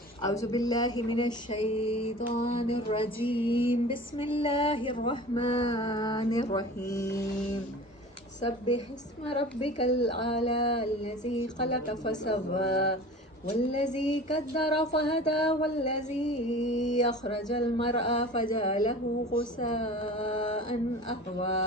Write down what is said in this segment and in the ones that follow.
اعوذ باللہ من الشیطان الرجیم بسم اللہ الرحمن الرحیم سبح اسم ربک الاعلی الذی خلق فسوى والذی قدر فہدى والذی اخرج المرعى فجعله غثاء احوى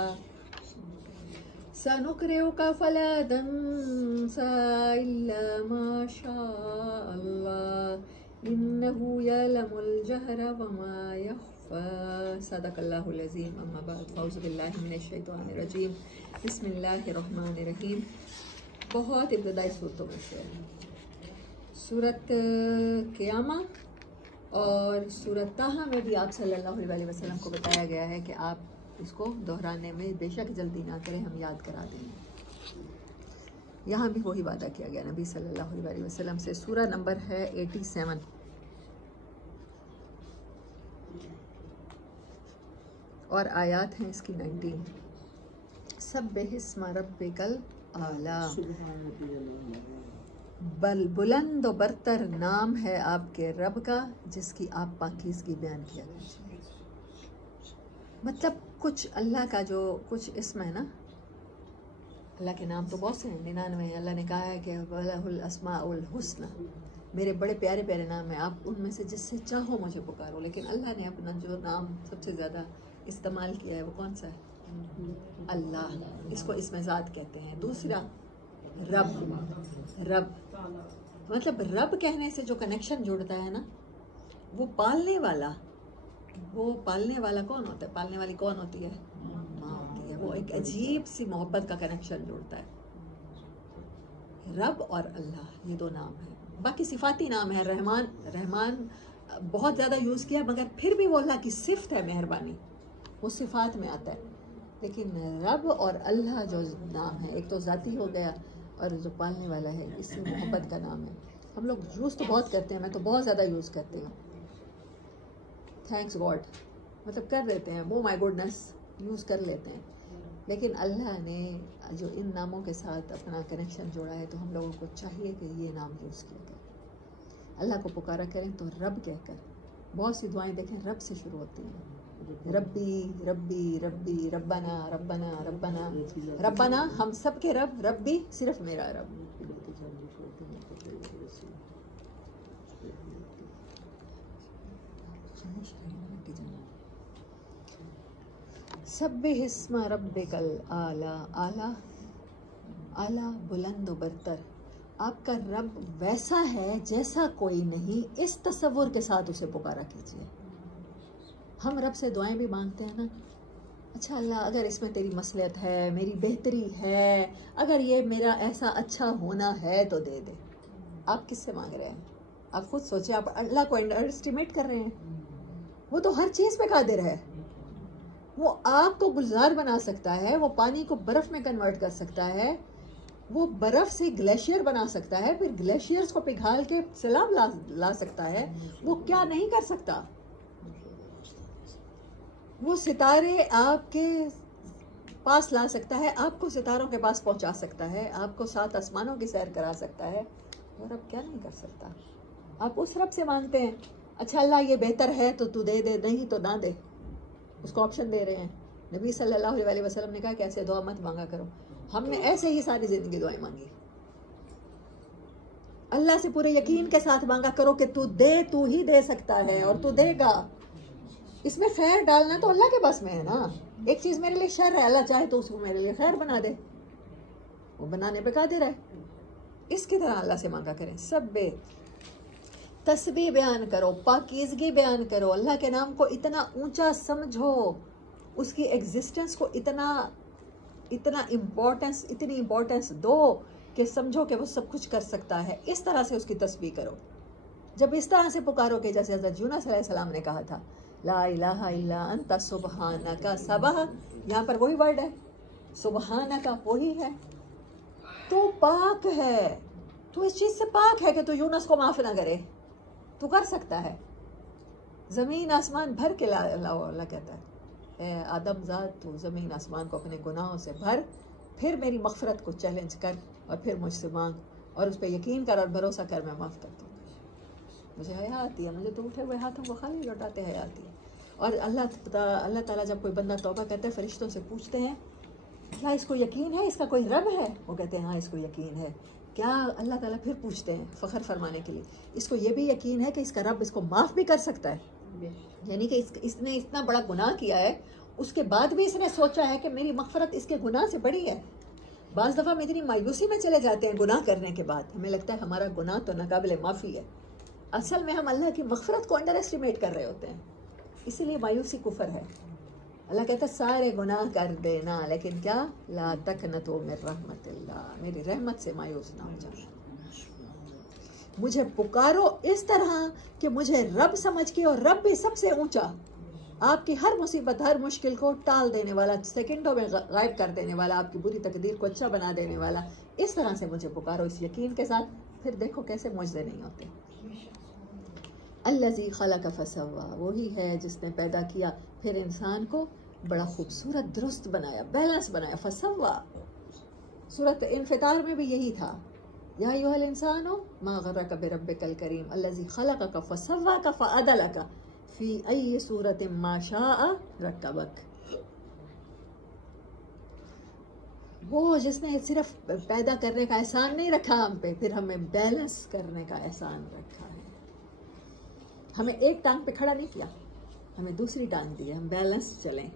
سنقرئك فلا تنسى إلا ما شاء الله إنه يعلم الجهر وما يخفى صدق الله العظيم أما بعد فأعوذ بالله من الشيطان الرجيم بسم الله الرحمن الرحیم. بہت ابتدائی صورتوں میں سے سورت قیامہ اور سورت طٰہٰ میں بھی آپ صلی اللہ علیہ وسلم کو بتایا گیا ہے کہ آپ اس کو دہرانے میں بے شک جلدی نہ کریں، ہم یاد کرا دیں گے. یہاں بھی وہی وعدہ کیا گیا نبی صلی اللہ علیہ وسلم سے. سورہ نمبر ہے 87 اور آیات ہیں اس کی 19. سبح اسم ربک الاعلی، بلند و برتر نام ہے آپ کے رب کا جس کی آپ پاکیزگی بیان کیا کرتے ہیں. مطلب کچھ اللہ کا جو کچھ اسم ہے نا، اللہ کے نام تو بہت سے ہیں، 99 ہیں. اللہ نے کہا ہے کہ وَلَهُ الْأَسْمَاءُ الْحُسْنَى، میرے بڑے پیارے پیارے نام ہیں، آپ ان میں سے جس سے چاہو مجھے پکارو. لیکن اللہ نے اپنا جو نام سب سے زیادہ استعمال کیا ہے وہ کون سا ہے؟ اللہ. اس کو اسم ذات کہتے ہیں. دوسرا رب. رب مطلب رب کہنے سے جو کنیکشن جڑتا ہے نا، وہ پالنے والا. وہ پالنے والا کون ہوتا ہے؟ پالنے والی کون ہوتی ہے؟ ماں ہوتی ہے. وہ ایک عجیب سی محبت کا کنیکشن جوڑتا ہے. رب اور اللہ یہ دو نام ہیں. باقی صفاتی نام ہے. رحمان بہت زیادہ یوز کیا، مگر پھر بھی وہ اللہ کی صفت ہے مہربانی، وہ صفات میں آتا ہے. لیکن رب اور اللہ جو نام ہے، ایک تو ذاتی ہو گیا اور جو پالنے والا ہے اس سے محبت کا نام ہے. ہم لوگ یوز تو بہت کرتے ہیں، میں تو بہت زیادہ یوز کرتی ہوں. تھینکس گاڈ مطلب کر لیتے ہیں، وہ مائی گوڈنس یوز کر لیتے ہیں. لیکن اللہ نے جو ان ناموں کے ساتھ اپنا کنیکشن جوڑا ہے تو ہم لوگوں کو چاہیے کہ یہ نام یوز کیا کریں. اللہ کو پکارا کریں تو رب کہہ کر. بہت سی دعائیں دیکھیں رب سے شروع ہوتی ہیں. ربی ربی ربی ربنا ربنا ربنا ربنا، ہم سب کے رب. ربی صرف میرا رب. سبح اسم ربک الاعلی، اعلیٰ اعلیٰ بلند و برتر. آپ کا رب ویسا ہے جیسا کوئی نہیں، اس تصور کے ساتھ اسے پکارا کیجیے. ہم رب سے دعائیں بھی مانگتے ہیں نا، اچھا اللہ اگر اس میں تیری مصلحت ہے، میری بہتری ہے، اگر یہ میرا ایسا اچھا ہونا ہے تو دے دے. آپ کس سے مانگ رہے ہیں؟ آپ خود سوچیں. آپ اللہ کو انڈر اسٹیمیٹ کر رہے ہیں. وہ تو ہر چیز پہ قادر ہے. وہ آگ کو گلزار بنا سکتا ہے، وہ پانی کو برف میں کنورٹ کر سکتا ہے، وہ برف سے گلیشیئر بنا سکتا ہے، پھر گلیشیئرز کو پگھال کے سیلاب لا سکتا ہے. وہ کیا نہیں کر سکتا؟ وہ ستارے آپ کے پاس لا سکتا ہے، آپ کو ستاروں کے پاس پہنچا سکتا ہے، آپ کو 7 آسمانوں کی سیر کرا سکتا ہے. وہ رب کیا نہیں کر سکتا؟ آپ اس رب سے مانگتے ہیں اچھا اللہ یہ بہتر ہے تو تو دے دے، نہیں تو نہ دے. اس کو آپشن دے رہے ہیں. نبی صلی اللہ علیہ وسلم نے کہا کہ ایسے دعا مت مانگا کرو. ہم نے ایسے ہی ساری زندگی دعائیں مانگی. اللہ سے پورے یقین کے ساتھ مانگا کرو کہ تو دے، تو ہی دے سکتا ہے اور تو دے گا. اس میں خیر ڈالنا تو اللہ کے پاس میں ہے نا. ایک چیز میرے لیے شر ہے، اللہ چاہے تو اس کو میرے لیے خیر بنا دے، وہ بنانے پہ قادر ہے. اس کی طرح اللہ سے مانگا کریں. سب تسبیح بیان کرو، پاکیزگی بیان کرو، اللہ کے نام کو اتنا اونچا سمجھو، اس کی ایگزسٹنس کو اتنی امپورٹنس دو کہ سمجھو کہ وہ سب کچھ کر سکتا ہے. اس طرح سے اس کی تسبیح کرو. جب اس طرح سے پکارو کہ جیسے حضرت یونس علیہ السلام نے کہا تھا لا الہ الا انت سبحانک، سبح یہاں پر وہی ورڈ ہے، سبحانک وہی ہے. تو پاک ہے، تو اس چیز سے پاک ہے کہ تو یونس کو معاف نہ کرے. تو کر سکتا ہے. زمین آسمان بھر کے اللہ کہتا ہے اے آدم ذات تو زمین آسمان کو اپنے گناہوں سے بھر، پھر میری مغفرت کو چیلنج کر اور پھر مجھ سے مانگ اور اس پہ یقین کر اور بھروسہ کر، میں معاف کرتا ہوں. مجھے حیا آتی ہے، مجھے تو اٹھے ہوئے ہاتھوں کو خالی لوٹاتے حیا آتی ہے. اور اللہ تعالیٰ جب کوئی بندہ توبہ کرتا ہے فرشتوں سے پوچھتے ہیں کیا اس کو یقین ہے اس کا کوئی رب ہے؟ وہ کہتے ہیں ہاں اس کو یقین ہے. کیا اللہ تعالیٰ پھر پوچھتے ہیں فخر فرمانے کے لیے اس کو یہ بھی یقین ہے کہ اس کا رب اس کو معاف بھی کر سکتا ہے؟ یعنی کہ اس نے اتنا بڑا گناہ کیا ہے، اس کے بعد بھی اس نے سوچا ہے کہ میری مغفرت اس کے گناہ سے بڑی ہے. بعض دفعہ ہم اتنی مایوسی میں چلے جاتے ہیں گناہ کرنے کے بعد، ہمیں لگتا ہے ہمارا گناہ تو ناقابل معافی ہے. اصل میں ہم اللہ کی مغفرت کو انڈر ایسٹیمیٹ کر رہے ہوتے ہیں، اسی لیے مایوسی کفر ہے. اللہ کہتا ہے سارے گناہ کر دینا لیکن کیا لا تقنطوا من رحمت اللہ، میری رحمت سے مایوس نہ ہو جانا. مجھے پکارو اس طرح کہ مجھے رب سمجھ کے، اور رب بھی سب سے اونچا، آپ کی ہر مصیبت ہر مشکل کو ٹال دینے والا، سیکنڈوں میں غائب کر دینے والا، آپ کی بری تقدیر کو اچھا بنا دینے والا. اس طرح سے مجھے پکارو اس یقین کے ساتھ، پھر دیکھو کیسے معجزے نہیں ہوتے. الذی خلق فسوا، وہی ہے جس نے پیدا کیا پھر انسان کو بڑا خوبصورت درست بنایا، بیلنس بنایا. فسوا سورۃ انفطار میں بھی یہی تھا، یا ایھا الانسان ما غرک بربک الکریم الذی خلقک فسواک فعدلک فی ای صورت ما شاء رکبک. وہ جس نے صرف پیدا کرنے کا احسان نہیں رکھا ہم پہ، پھر ہمیں بیلنس کرنے کا احسان رکھا ہے. ہمیں ایک ٹانگ پہ کھڑا نہیں کیا، ہمیں دوسری ٹانگ دی ہے، ہم بیلنس چلیں.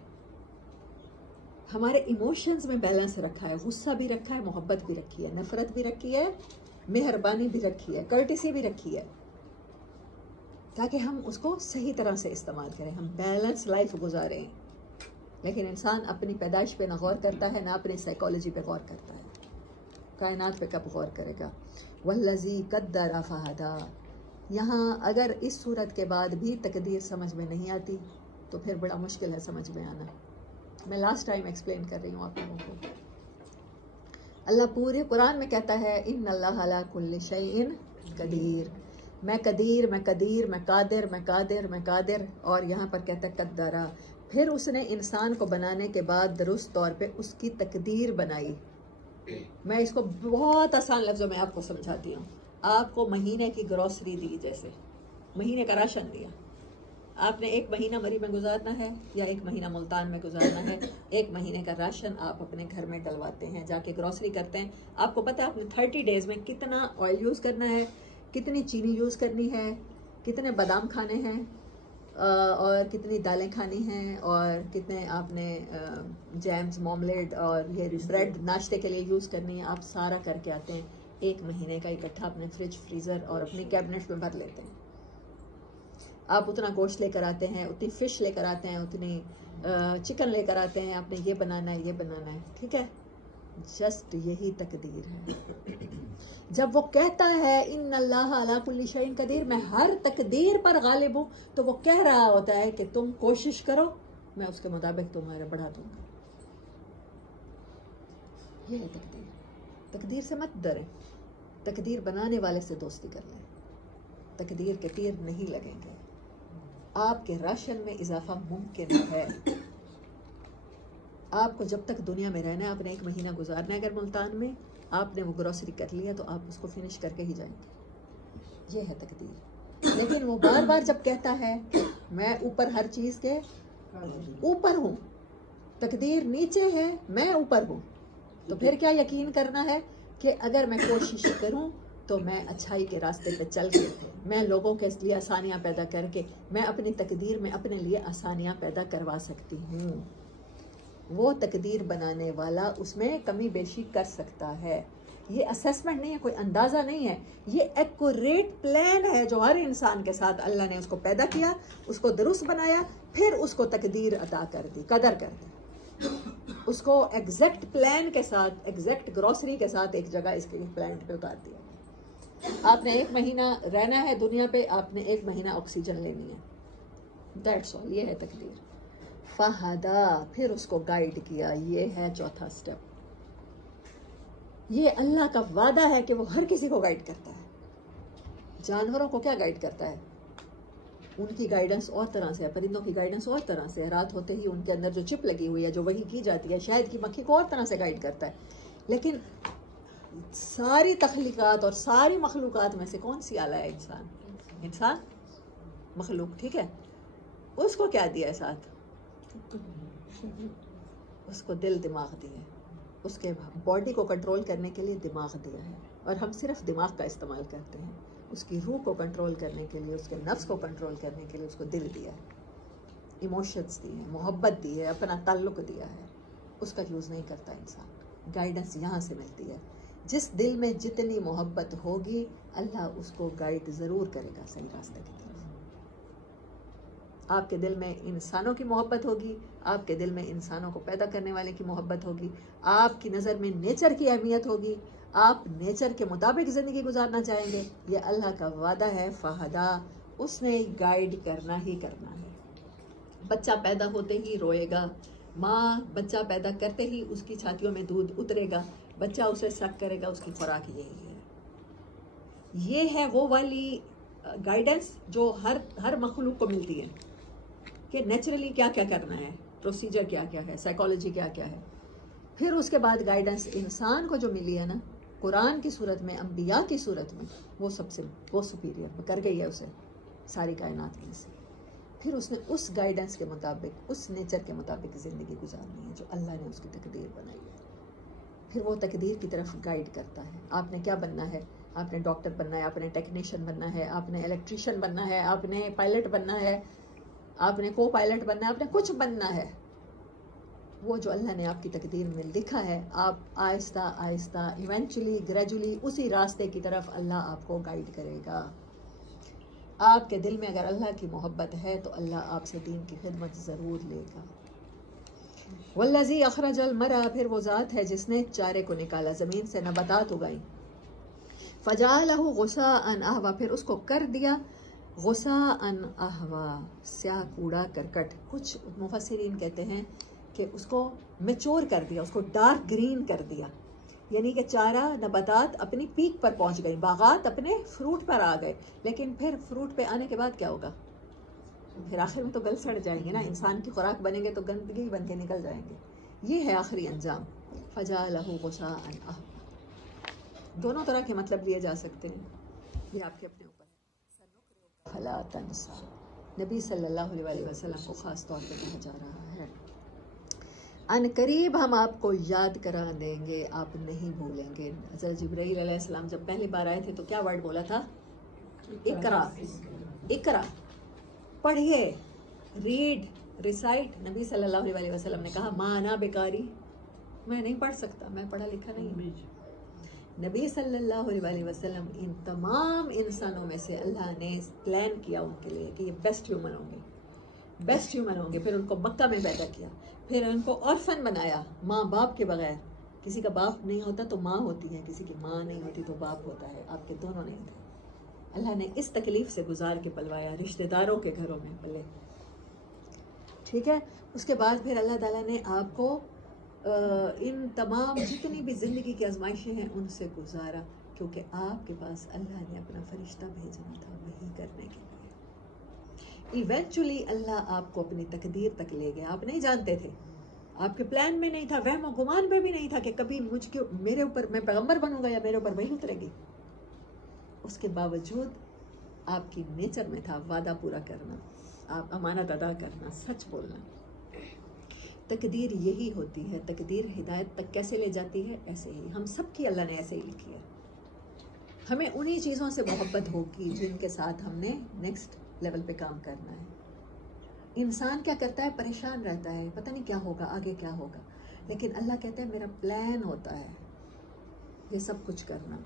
ہمارے ایموشنز میں بیلنس رکھا ہے، غصہ بھی رکھا ہے، محبت بھی رکھی ہے، نفرت بھی رکھی ہے، مہربانی بھی رکھی ہے، کرٹسی بھی رکھی ہے، تاکہ ہم اس کو صحیح طرح سے استعمال کریں، ہم بیلنس لائف گزاریں. لیکن انسان اپنی پیدائش پہ نہ غور کرتا ہے، نہ اپنی سائیکالوجی پہ غور کرتا ہے. کائنات پہ کب غور کرے گا؟ والذی قدر فہدی. یہاں اگر اس صورت کے بعد بھی تقدیر سمجھ میں نہیں آتی تو پھر بڑا مشکل ہے سمجھ میں آنا. میں لاسٹ ٹائم ایکسپلین کر رہی ہوں آپ لوگوں کو. اللہ پورے قرآن میں کہتا ہے ان اللہ علی کل شیء قدیر. میں قدیر، میں قدیر، میں قادر، میں قادر، میں قادر. اور یہاں پر کہتا ہے قدرہ، پھر اس نے انسان کو بنانے کے بعد درست طور پہ اس کی تقدیر بنائی. میں اس کو بہت آسان لفظوں میں آپ کو سمجھاتی ہوں. آپ کو مہینے کی گروسری دی، جیسے مہینے کا راشن دیا، آپ نے ایک مہینہ مری میں گزارنا ہے یا ایک مہینہ ملتان میں گزارنا ہے. ایک مہینے کا راشن آپ اپنے گھر میں ڈلواتے ہیں، جا کے گروسری کرتے ہیں. آپ کو پتہ ہے آپ نے 30 ڈیز میں کتنا آئل یوز کرنا ہے، کتنی چینی یوز کرنی ہے، کتنے بادام کھانے ہیں، اور کتنی دالیں کھانی ہیں، اور کتنے آپ نے جیمز، موملیٹ اور یہ بریڈ ناشتے کے لیے یوز کرنی ہے. آپ سارا کر کے آتے ہیں، ایک مہینے کا اکٹھا اپنے فریج، فریزر اور اپنی کیبنٹ میں بھر لیتے ہیں. آپ اتنا گوشت لے کر آتے ہیں، اتنی فش لے کر آتے ہیں، اتنی چکن لے کر آتے ہیں. آپ نے یہ بنانا ہے، یہ بنانا ہے، ٹھیک ہے. جسٹ یہی تقدیر ہے. جب وہ کہتا ہے ان اللہ علی کل شیء قدیر، میں ہر تقدیر پر غالب ہوں، تو وہ کہہ رہا ہوتا ہے کہ تم کوشش کرو، میں اس کے مطابق تمہارا بڑھا دوں گا. یہ ہے تقدیر. تقدیر سے مت ڈریں، تقدیر بنانے والے سے دوستی کر لیں. تقدیر کے تیر نہیں لگیں گے. آپ کے راشن میں اضافہ ممکن ہے. آپ کو جب تک دنیا میں رہنا ہے، آپ نے ایک مہینہ گزارنا ہے. اگر ملتان میں آپ نے وہ گروسری کر لیا تو آپ اس کو فنش کر کے ہی جائیں گے. یہ ہے تقدیر. لیکن وہ بار بار جب کہتا ہے کہ میں اوپر ہر چیز کے اوپر ہوں، تقدیر نیچے ہے، میں اوپر ہوں، تو پھر کیا یقین کرنا ہے کہ اگر میں کوشش کروں تو میں اچھائی کے راستے پہ چل کے، میں لوگوں کے لیے آسانیاں پیدا کر کے، میں اپنی تقدیر میں اپنے لیے آسانیاں پیدا کروا سکتی ہوں. وہ تقدیر بنانے والا اس میں کمی بیشی کر سکتا ہے. یہ اسیسمنٹ نہیں ہے، کوئی اندازہ نہیں ہے، یہ ایکوریٹ پلان ہے جو ہر انسان کے ساتھ اللہ نے اس کو پیدا کیا، اس کو درست بنایا، پھر اس کو تقدیر عطا کر دی، قدر کر دی. اس کو ایگزیکٹ پلان کے ساتھ، ایگزیکٹ گروسری کے ساتھ ایک جگہ اس کے پلانٹ پہ اتار دیا. آپ نے ایک مہینہ رہنا ہے دنیا پہ، آپ نے ایک مہینہ آکسیجن لینی ہے. That's all. یہ ہے تقدیر. فہدا، پھر اس کو گائیڈ کیا. یہ ہے چوتھا سٹیپ. یہ اللہ کا وعدہ ہے کہ وہ ہر کسی کو گائیڈ کرتا ہے. جانوروں کو کیا گائیڈ کرتا ہے؟ ان کی گائیڈنس اور طرح سے ہے، پرندوں کی گائیڈنس اور طرح سے ہے. رات ہوتے ہی ان کے اندر جو چپ لگی ہوئی ہے، جو وحی کی جاتی ہے، شاید کی مکھی کو اور طرح سے گائیڈ کرتا ہے. لیکن ساری تخلیقات اور ساری مخلوقات میں سے کون سی اعلیٰ ہے؟ انسان. انسان مخلوق، ٹھیک ہے، اس کو کیا دیا ہے ساتھ؟ اس کو دل دماغ دیا ہے، اس کے باڈی کو کنٹرول کرنے کے لیے دماغ دیا ہے، اور ہم صرف دماغ کا استعمال کرتے ہیں. اس کی روح کو کنٹرول کرنے کے لیے، اس کے نفس کو کنٹرول کرنے کے لیے اس کو دل دیا ہے، ایموشنز دی ہیں، محبت دی ہے، اپنا تعلق دیا ہے. اس کا یوز نہیں کرتا انسان. گائیڈنس یہاں سے ملتی ہے. جس دل میں جتنی محبت ہوگی اللہ اس کو گائیڈ ضرور کرے گا صحیح راستے کی طرف. آپ کے دل میں انسانوں کی محبت ہوگی، آپ کے دل میں انسانوں کو پیدا کرنے والے کی محبت ہوگی، آپ کی نظر میں نیچر کی اہمیت ہوگی، آپ نیچر کے مطابق زندگی گزارنا چاہیں گے. یہ اللہ کا وعدہ ہے. فہدا، اس نے گائیڈ کرنا ہی کرنا ہے. بچہ پیدا ہوتے ہی روئے گا، ماں بچہ پیدا کرتے ہی اس کی چھاتیوں میں دودھ اترے گا، بچہ اسے سک کرے گا، اس کی خوراک یہی ہے. یہ ہے وہ والی گائیڈنس جو ہر مخلوق کو ملتی ہے کہ نیچرلی کیا کیا کرنا ہے، پروسیجر کیا کیا ہے، سائیکالوجی کیا کیا ہے. پھر اس کے بعد گائیڈنس انسان کو جو ملی ہے نا قرآن کی صورت میں، انبیاء کی صورت میں، وہ سب سے وہ سپیریئر کر گئی ہے اسے ساری کائنات میں سے. پھر اس نے اس گائیڈنس کے مطابق، اس نیچر کے مطابق زندگی گزارنی ہے جو اللہ نے اس کی تقدیر بنائی ہے. پھر وہ تقدیر کی طرف گائیڈ کرتا ہے. آپ نے کیا بننا ہے؟ آپ نے ڈاکٹر بننا ہے، آپ نے ٹیکنیشین بننا ہے، آپ نے الیکٹریشین بننا ہے، آپ نے پائلٹ بننا ہے، آپ نے کو پائلٹ بننا ہے، آپ نے کچھ بننا ہے. وہ جو اللہ نے آپ کی تقدیر میں لکھا ہے، آپ آہستہ آہستہ ایونچولی گریجولی اسی راستے کی طرف اللہ آپ کو گائیڈ کرے گا. آپ کے دل میں اگر اللہ کی محبت ہے تو اللہ آپ سے دین کی خدمت ضرور لے گا. والذی اخرج المرعى، پھر وہ ذات ہے جس نے چارے کو نکالا، زمین سے نباتات اگائیں. فجعلہ غثاء احوا، پھر اس کو کر دیا غثاء احوا، سیاہ کوڑا کرکٹ. کچھ مفسرین کہتے ہیں کہ اس کو میچور کر دیا، اس کو ڈارک گرین کر دیا، یعنی کہ چارہ نباتات اپنی پیک پر پہنچ گئی، باغات اپنے فروٹ پر آ گئے. لیکن پھر فروٹ پہ آنے کے بعد کیا ہوگا؟ پھر آخر میں تو گل سڑ جائیں گے نا. انسان کی خوراک بنیں گے تو گندگی بن کے نکل جائیں گے. یہ ہے آخری انجام. فجعلہ غثاء احوا. دونوں طرح کے مطلب لیے جا سکتے ہیں، یہ آپ کے اپنے اوپر ہے. فلا تنسا، نبی صلی اللہ علیہ وسلم کو خاص طور پہ کہا جا رہا ہے. ان قریب ہم آپ کو یاد کرا دیں گے، آپ نہیں بھولیں گے. حضرت جبرائیل علیہ السلام جب پہلی بار آئے تھے تو کیا ورڈ بولا تھا؟ اقرا. اقرا، پڑھیے، ریڈ، ریسائٹ. نبی صلی اللہ علیہ وسلم نے کہا ما انا بقاری، میں نہیں پڑھ سکتا، میں پڑھا لکھا نہیں ہوں. نبی صلی اللہ علیہ وسلم ان تمام انسانوں میں سے اللہ نے پلان کیا ان کے لیے کہ یہ بیسٹ ہیومن ہوں گے، بیسٹ ہیومن ہوں گے. پھر ان کو مکہ میں پیدا کیا، پھر ان کو آرفن بنایا، ماں باپ کے بغیر. کسی کا باپ نہیں ہوتا تو ماں ہوتی ہے، کسی کی ماں نہیں ہوتی تو باپ ہوتا ہے. آپ کے دونوں نہیں تھے. اللہ نے اس تکلیف سے گزار کے پلوایا، رشتہ داروں کے گھروں میں پلے. ٹھیک ہے. اس کے بعد پھر اللہ تعالیٰ نے آپ کو ان تمام جتنی بھی زندگی کی آزمائشیں ہیں ان سے گزارا، کیونکہ آپ کے پاس اللہ نے اپنا فرشتہ بھیجنا تھا وہی کرنے کے لیے. ایونچولی اللہ آپ کو اپنی تقدیر تک لے گیا. آپ نہیں جانتے تھے، آپ کے پلان میں نہیں تھا، وہم و گمان میں بھی نہیں تھا کہ کبھی میرے اوپر میں پیغمبر بنوں گا یا میرے اوپر وحی اترے گی. اس کے باوجود آپ کی نیچر میں تھا وعدہ پورا کرنا، آپ امانت ادا کرنا، سچ بولنا. تقدیر یہی ہوتی ہے. تقدیر ہدایت تک کیسے لے جاتی ہے؟ ایسے ہی ہم سب کی اللہ نے ایسے ہی لکھی ہے. ہمیں انہی چیزوں سے محبت ہوگی جن کے ساتھ ہم نے نیکسٹ لیول پہ کام کرنا ہے. انسان کیا کرتا ہے؟ پریشان رہتا ہے، پتہ نہیں کیا ہوگا، آگے کیا ہوگا. لیکن اللہ کہتا ہے میرا پلان ہوتا ہے یہ سب کچھ کرنا.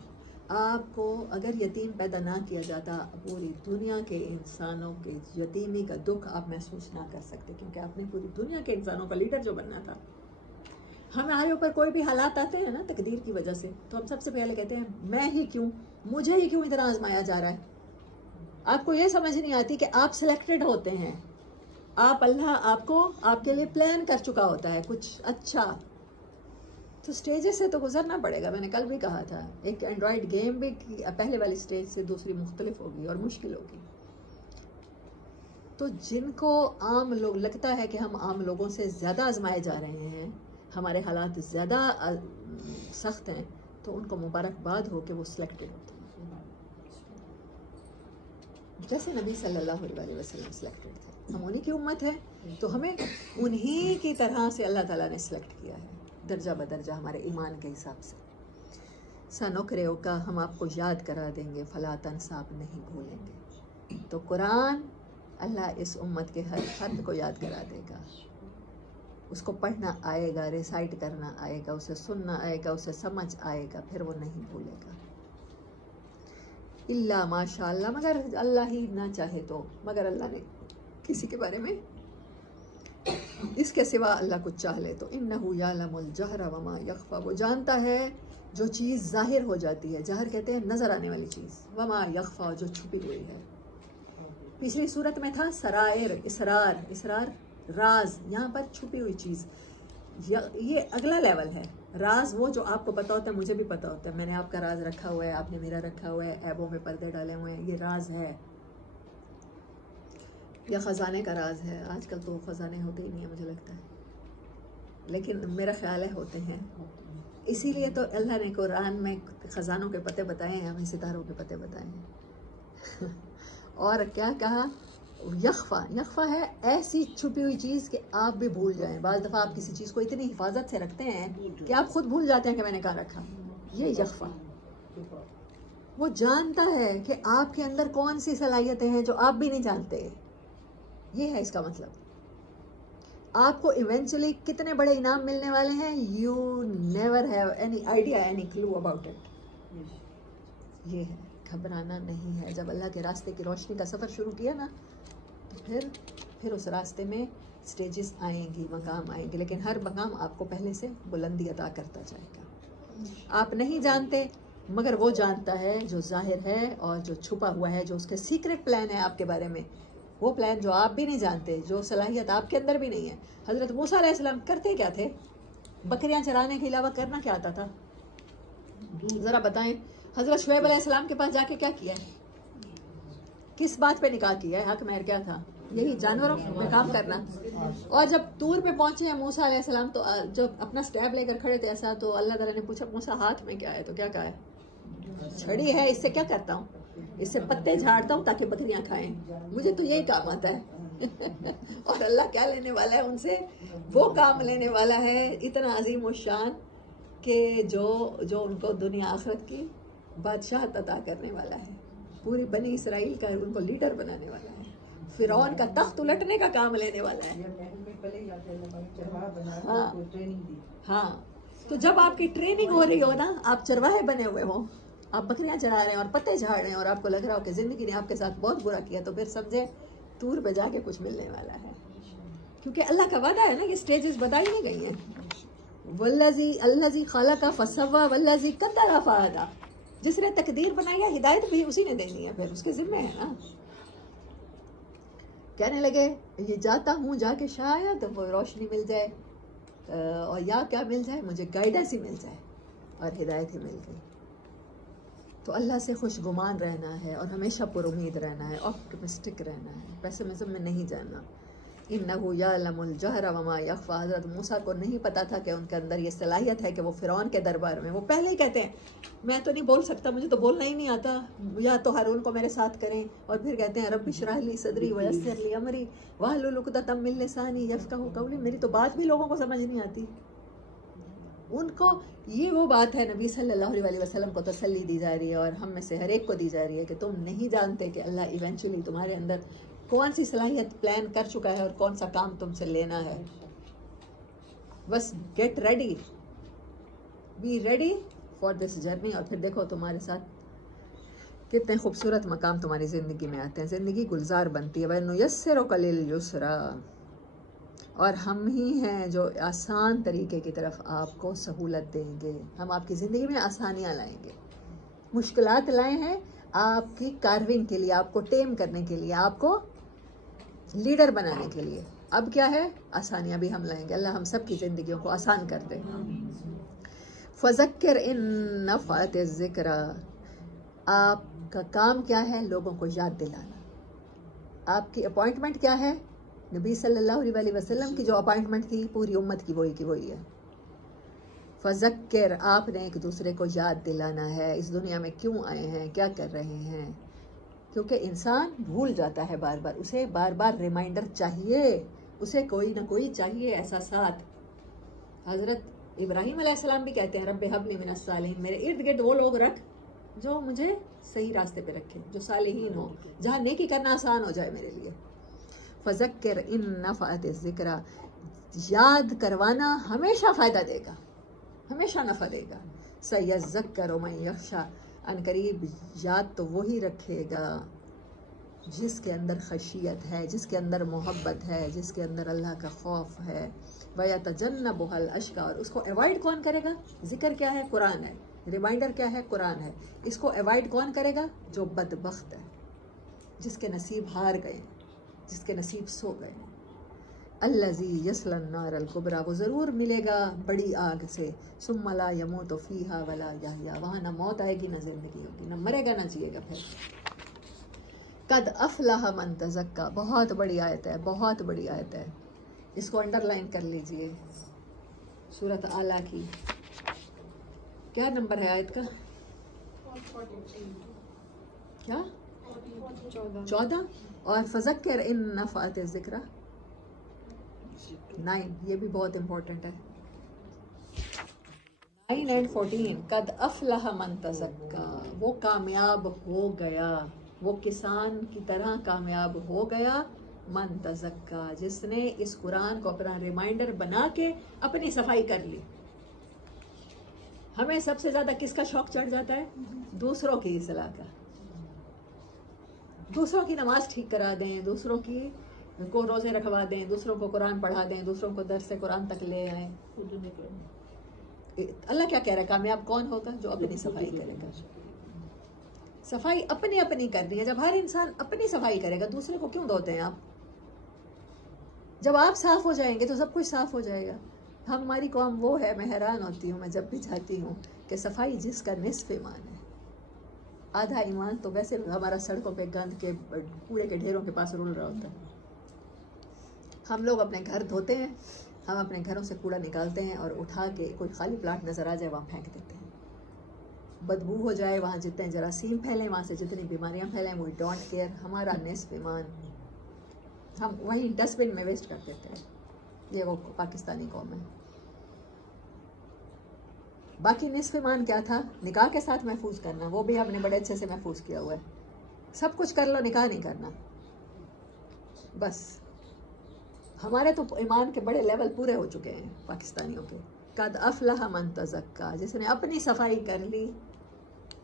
آپ کو اگر یتیم پیدا نہ کیا جاتا، پوری دنیا کے انسانوں کے یتیمی کا دکھ آپ محسوس نہ کر سکتے، کیونکہ آپ نے پوری دنیا کے انسانوں کا لیڈر جو بننا تھا. ہمارے اوپر کوئی بھی حالات آتے ہیں نا تقدیر کی وجہ سے، تو ہم سب سے پہلے کہتے ہیں میں ہی کیوں، مجھے ہی کیوں اتنا آزمایا جا رہا ہے. آپ کو یہ سمجھ نہیں آتی کہ آپ سلیکٹڈ ہوتے ہیں. اللہ آپ کو آپ کے لیے پلان کر چکا ہوتا ہے کچھ اچھا. تو سٹیجز سے تو گزرنا پڑے گا. میں نے کل بھی کہا تھا ایک اینڈرائڈ گیم بھی پہلے والی سٹیج سے دوسری مختلف ہوگی اور مشکل ہوگی. تو جن کو عام لوگ لگتا ہے کہ ہم عام لوگوں سے زیادہ آزمائے جا رہے ہیں، ہمارے حالات زیادہ سخت ہیں، تو ان کو مبارکباد ہو کہ وہ سلیکٹڈ ہوتے ہیں. جیسے نبی صلی اللہ علیہ وسلم سلیکٹڈ تھے، ہم انہی کی امت ہیں، تو ہمیں انہی کی طرح سے اللہ تعالیٰ نے سلیکٹ کیا ہے، درجہ بدرجہ ہمارے ایمان کے حساب سے۔ سنقرئک کا، ہم آپ کو یاد کرا دیں گے، فلا تنسیٰ، آپ نہیں بھولیں گے۔ تو قرآن اللہ اس امت کے ہر فرد کو یاد کرا دے گا، اس کو پڑھنا آئے گا، ریسائٹ کرنا آئے گا، اسے سننا آئے گا، اسے سمجھ آئے گا، پھر وہ نہیں بھولے گا۔ اللہ ماشاء اللہ، مگر اللہ ہی نہ چاہے تو، مگر اللہ نے کسی کے بارے میں اس کے سوا اللہ کچھ چاہ لے تو، انہ یعلم الجہر وما یخفی، وہ جانتا ہے جو چیز ظاہر ہو جاتی ہے، جہر کہتے ہیں نظر آنے والی چیز، وما یخفی، جو چھپی ہوئی ہے۔ پچھلی صورت میں تھا سرائر، اسرار، اسرار راز، یہاں پر چھپی ہوئی چیز، یہ اگلا لیول ہے۔ راز وہ جو آپ کو پتا ہوتا ہے، مجھے بھی پتا ہوتا ہے، میں نے آپ کا راز رکھا ہوا ہے، آپ نے میرا رکھا ہوا ہے، عیبوں میں پردے ڈالے ہوئے ہیں، یہ راز ہے، یا خزانے کا راز ہے۔ آج کل تو خزانے ہوتے ہی نہیں ہیں مجھے لگتا ہے، لیکن میرا خیال ہے ہوتے ہیں، اسی لیے تو اللہ نے قرآن میں خزانوں کے پتے بتائے ہیں، ہمیں ستاروں کے پتے بتائے ہیں۔ اور کیا کہا؟ یخفا، یخفا ہے ایسی چھپی ہوئی چیز کہ آپ بھی بھول جائیں۔ بعض دفعہ آپ کسی چیز کو اتنی حفاظت سے رکھتے ہیں کہ آپ خود بھول جاتے ہیں کہ میں نے کہاں رکھا، یہ یخفا۔ وہ جانتا ہے کہ آپ کے اندر کون سی صلاحیتیں ہیں جو آپ بھی نہیں جانتے، یہ ہے اس کا مطلب۔ آپ کو ایونچولی کتنے بڑے انعام ملنے والے ہیں، you never have any idea, any clue about it. یہ ہے، گھبرانا نہیں ہے۔ جب اللہ کے راستے کی روشنی کا سفر شروع کیا نا، تو پھر اس راستے میں سٹیجز آئیں گی، مقام آئیں گے، لیکن ہر مقام آپ کو پہلے سے بلندی عطا کرتا جائے گا۔ آپ نہیں جانتے، مگر وہ جانتا ہے جو ظاہر ہے اور جو چھپا ہوا ہے، جو اس کے سیکرٹ پلان ہے آپ کے بارے میں، وہ پلان جو آپ بھی نہیں جانتے، جو صلاحیت آپ کے اندر بھی نہیں ہے۔ حضرت موسیٰ علیہ السلام کرتے کیا تھے؟ بکریاں چرانے کے علاوہ کرنا کیا آتا تھا؟ ذرا بتائیں۔ حضرت شعیب علیہ السلام کے پاس جا کے کیا کیا ہے؟ کس بات پہ نکاح کیا ہے؟ حق مہر کیا تھا؟ یہی جانوروں میں کام کرنا۔ اور جب طور پہ پہنچے ہیں موسیٰ علیہ السلام، تو جب اپنا سٹیب لے کر کھڑے تھے ایسا، تو اللہ تعالیٰ نے پوچھا موسیٰ ہاتھ میں کیا ہے؟ تو کیا کہا ہے؟ چھڑی ہے، اس سے کیا کرتا ہوں؟ اس سے پتے جھاڑتا ہوں تاکہ بکریاں کھائیں، مجھے تو یہی کام آتا ہے۔ اور اللہ کیا لینے والا ہے ان سے؟ وہ کام لینے والا ہے اتنا عظیم الشان کہ جو ان کو دنیا آخرت کی بادشاہت عطا کرنے والا ہے، پوری بنی اسرائیل کا ان کو لیڈر بنانے والا ہے، فرعون کا تخت الٹنے کا کام لینے والا ہے۔ ہاں، تو جب آپ کی ٹریننگ ہو رہی ہو نا، آپ چرواہے بنے ہوئے ہو، آپ بکریاں چرا رہے ہیں اور پتے جھاڑ رہے ہیں، اور آپ کو لگ رہا ہو کہ زندگی نے آپ کے ساتھ بہت برا کیا، تو پھر سمجھے طور پہ جا کے کچھ ملنے والا ہے، کیونکہ اللہ کا وعدہ ہے نا، یہ سٹیجز بتائی نہیں گئی ہیں۔ والذی الذی خلق فسوی والذی قدر فہدی، جس نے تقدیر بنائی ہے، ہدایت بھی اسی نے دینی ہے، پھر اس کے ذمہ ہے نا۔ کہنے لگے یہ جاتا ہوں، جا کے شاید وہ روشنی مل جائے، اور یا کیا مل جائے، مجھے گائیڈنس ہی مل جائے، اور ہدایت ہی مل گئی۔ تو اللہ سے خوش گمان رہنا ہے، اور ہمیشہ پر امید رہنا ہے، آپٹمسٹک رہنا ہے، پیسمزم میں نہیں جانا۔ انہ یعلم الجہر وما یخفی، حضرت موسیٰ کو نہیں پتا تھا کہ ان کے اندر یہ صلاحیت ہے کہ وہ فرعون کے دربار میں، وہ پہلے ہی کہتے ہیں میں تو نہیں بول سکتا، مجھے تو بولنا ہی نہیں آتا، یا تو ہارون کو میرے ساتھ کریں، اور پھر کہتے ہیں رب اشرح لی صدری ویسر لی امری واحلل عقدۃ من لسانی یفقہوا قولی، میری تو بات بھی لوگوں کو سمجھ نہیں آتی۔ ان کو یہ وہ بات ہے، نبی صلی اللہ علیہ وسلم کو تسلی دی جا رہی ہے، اور ہم میں سے ہر ایک کو دی جا رہی ہے کہ تم نہیں جانتے کہ اللہ ایونچولی تمہارے اندر کون سی صلاحیت پلان کر چکا ہے اور کون سا کام تم سے لینا ہے۔ بس get ready, be ready for this journey, اور پھر دیکھو تمہارے ساتھ کتنے خوبصورت مقام تمہاری زندگی میں آتے ہیں، زندگی گلزار بنتی ہے۔ وَنُيَسِّرُكَ لِلْيُسْرَىٰ، اور ہم ہی ہیں جو آسان طریقے کی طرف آپ کو سہولت دیں گے، ہم آپ کی زندگی میں آسانیاں لائیں گے۔ مشکلات لائے ہیں آپ کی کاروینگ کے لیے، آپ کو ٹیم کرنے کے لیے، آپ کو لیڈر بنانے کے لیے۔ اب کیا ہے؟ آسانیاں بھی ہم لائیں گے۔ اللہ ہم سب کی زندگیوں کو آسان کر دے۔ فَذَكِّرْ إِن نَفَعَتِ الذِّكْرَىٰ، آپ کا کام کیا ہے؟ لوگوں کو یاد دلانا۔ آپ کی اپوائنٹمنٹ کیا ہے؟ نبی صلی اللہ علیہ وسلم کی جو اپوائنٹمنٹ تھی پوری امت کی، وہی ہے۔ فذکر، آپ نے ایک دوسرے کو یاد دلانا ہے، اس دنیا میں کیوں آئے ہیں، کیا کر رہے ہیں، کیونکہ انسان بھول جاتا ہے بار بار، اسے بار بار ریمائنڈر چاہیے، اسے کوئی نہ کوئی چاہیے احساسات. حضرت ابراہیم علیہ السلام بھی کہتے ہیں رب ہب لی من الصالحین، میرے ارد گرد وہ لوگ رکھ جو مجھے صحیح راستے پہ رکھے، جو صالحین ہو، جہاں نیکی کرنا آسان ہو جائے میرے لیے. فذکر ان نفعت الذکریٰ، یاد کروانا ہمیشہ فائدہ دے گا، ہمیشہ نفع دے گا. سیذکر من یخشیٰ، ان قریب یاد تو وہی رکھے گا جس کے اندر خشیت ہے، جس کے اندر محبت ہے، جس کے اندر اللہ کا خوف ہے. وَيَتَجَنَّبُهَا الْأَشْقَى، اور اس کو ایوائڈ کون کرے گا؟ ذکر کیا ہے؟ قرآن ہے. ریمائنڈر کیا ہے؟ قرآن ہے. اس کو ایوائڈ کون کرے گا؟ جو بدبخت ہے، جس کے نصیب ہار گئے، جس کے نصیب سو گئے. الذی یصلی النار الکبریٰ، وہ ضرور ملے گا بڑی آگ سے. ثم لا یموت فیہا ولا یحییٰ، وہاں نہ موت آئے گی نہ زندگی ہوگی، نہ مرے گا نہ جیے گا. پھر قد افلح من تزکیٰ، بہت بڑی آیت ہے، بہت بڑی آیت ہے. اس کو انڈر لائن کر لیجئے. سورۃ اعلیٰ کی کیا نمبر ہے آیت کا؟ کیا 14. اور فذکر ان نفعت الذکریٰ 9، یہ بھی بہت امپورٹنٹ ہے. 9 and 14. قد افلح من تزکیٰ، وہ کامیاب ہو گیا، وہ کسان کی طرح کامیاب ہو گیا. من تزکیٰ، جس نے اس قرآن کو اپنا ریمائنڈر بنا کے اپنی صفائی کر لی. ہمیں سب سے زیادہ کس کا شوق چڑھ جاتا ہے؟ دوسروں کی اصلاح کا. دوسروں کی نماز ٹھیک کرا دیں، دوسروں کی کو روزے رکھوا دیں، دوسروں کو قرآن پڑھا دیں، دوسروں کو درس قرآن تک لے آئیں. اللہ کیا کہہ رہا ہے؟ کامیاب کون ہوگا؟ جو اپنی صفائی کرے گا. صفائی اپنی اپنی کرنی ہے. جب ہر انسان اپنی صفائی کرے گا، دوسرے کو کیوں دھوتے ہیں آپ؟ جب آپ صاف ہو جائیں گے تو سب کچھ صاف ہو جائے گا. ہماری قوم وہ ہے، میں حیران ہوتی ہوں میں جب بھی جاتی ہوں کہ صفائی جس کا نصف ایمان ہے. آدھا ایمان تو ویسے ہمارا سڑکوں پہ گند کے کوڑے کے ڈھیروں کے پاس رول رہا ہوتا ہے. ہم لوگ اپنے گھر دھوتے ہیں، ہم اپنے گھروں سے کوڑا نکالتے ہیں اور اٹھا کے کوئی خالی پلاٹ نظر آ جائے وہاں پھینک دیتے ہیں. بدبو ہو جائے، وہاں جتنے جراثیم پھیلیں، وہاں سے جتنی بیماریاں پھیلیں، وہی ڈونٹ کیئر. ہمارا نصف ایمان ہم وہیں ڈسٹ بن میں ویسٹ کر دیتے ہیں. یہ وہ پاکستانی قوم ہے. باقی نصف ایمان کیا تھا؟ نکاح کے ساتھ محفوظ کرنا، وہ بھی ہم نے بڑے اچھے سے محفوظ کیا ہوا ہے. سب کچھ کر لو، نکاح نہیں کرنا. بس ہمارے تو ایمان کے بڑے لیول پورے ہو چکے ہیں پاکستانیوں کے. قد افلح من تزکیٰ، جس نے اپنی صفائی کر لی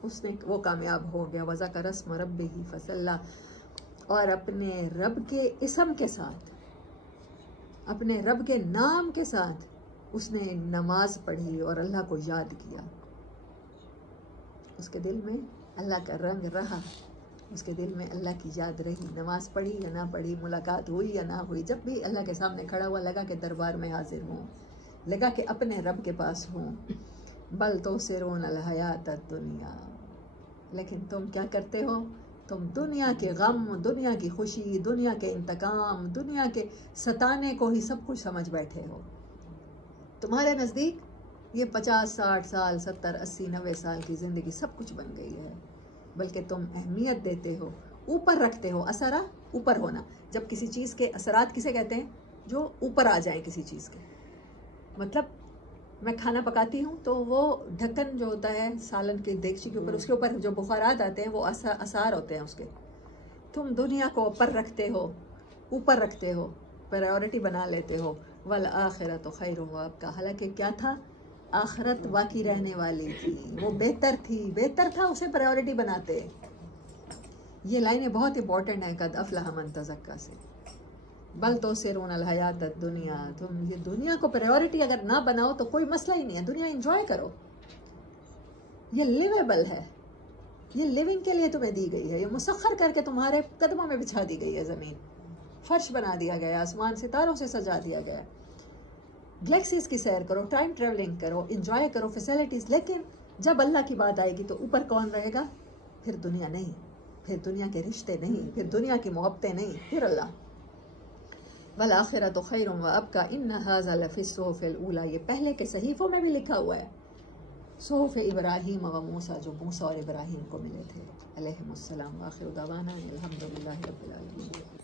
اس نے وہ کامیاب ہو گیا. وذکر اسم ربہ فصلی، اور اپنے رب کے اسم کے ساتھ، اپنے رب کے نام کے ساتھ اس نے نماز پڑھی اور اللہ کو یاد کیا. اس کے دل میں اللہ کا رنگ رہا، اس کے دل میں اللہ کی یاد رہی. نماز پڑھی یا نہ پڑھی، ملاقات ہوئی یا نہ ہوئی، جب بھی اللہ کے سامنے کھڑا ہوا لگا کہ دربار میں حاضر ہوں، لگا کہ اپنے رب کے پاس ہوں. بل تؤثرون الحیات الدنیا، لیکن تم کیا کرتے ہو؟ تم دنیا کے غم، دنیا کی خوشی، دنیا کے انتقام، دنیا کے ستانے کو ہی سب کچھ سمجھ بیٹھے ہو. تمہارے نزدیک یہ 50 60 سال 70 80 90 سال کی زندگی سب کچھ بن گئی ہے. بلکہ تم اہمیت دیتے ہو، اوپر رکھتے ہو. اثرا اوپر ہونا، جب کسی چیز کے اثرات کسے کہتے ہیں؟ جو اوپر آ جائیں کسی چیز کے. مطلب میں کھانا پکاتی ہوں تو وہ ڈھکن جو ہوتا ہے سالن کے دیگچی کے اوپر، اس کے اوپر جو بخارات آتے ہیں وہ اثار ہوتے ہیں اس کے. تم دنیا کو اوپر رکھتے ہو، اوپر رکھتے ہو، پرائیورٹی بنا لیتے ہو. والآخرۃ خیر وابقیٰ، حالانکہ کیا تھا؟ آخرت باقی رہنے والی تھی، وہ بہتر تھی، بہتر تھا، اسے پرائیورٹی بناتے. یہ لائنیں بہت امپورٹنٹ ہیں قد افلح من تزکیٰ سے. بل تؤثرون الحیات الدنیا، تم یہ دنیا کو پرائیورٹی اگر نہ بناؤ تو کوئی مسئلہ ہی نہیں ہے. دنیا انجوائے کرو، یہ لیویبل ہے، یہ لیونگ کے لیے تمہیں دی گئی ہے. یہ مسخر کر کے تمہارے قدموں میں بچھا دی گئی ہے. زمین فرش بنا دیا گیا، آسمان ستاروں سے سجا دیا گیا. گلیکسیز کی سیر کرو، ٹائم ٹریولنگ کرو، انجوائے کرو فیسلٹیز. لیکن جب اللہ کی بات آئے گی تو اوپر کون رہے گا؟ پھر دنیا نہیں، پھر دنیا کے رشتے نہیں، پھر دنیا کی محبتیں نہیں، پھر اللہ. والآخرۃ خیر وابقیٰ ان ھذا لفی الصحف الاولیٰ، یہ پہلے کے صحیفوں میں بھی لکھا ہوا ہے. صحف ابراہیم و موسیٰ جو موسیٰ اور ابراہیم کو ملے تھے علیہم السلام. وآخر دعوانا الحمدللہ رب العالمین.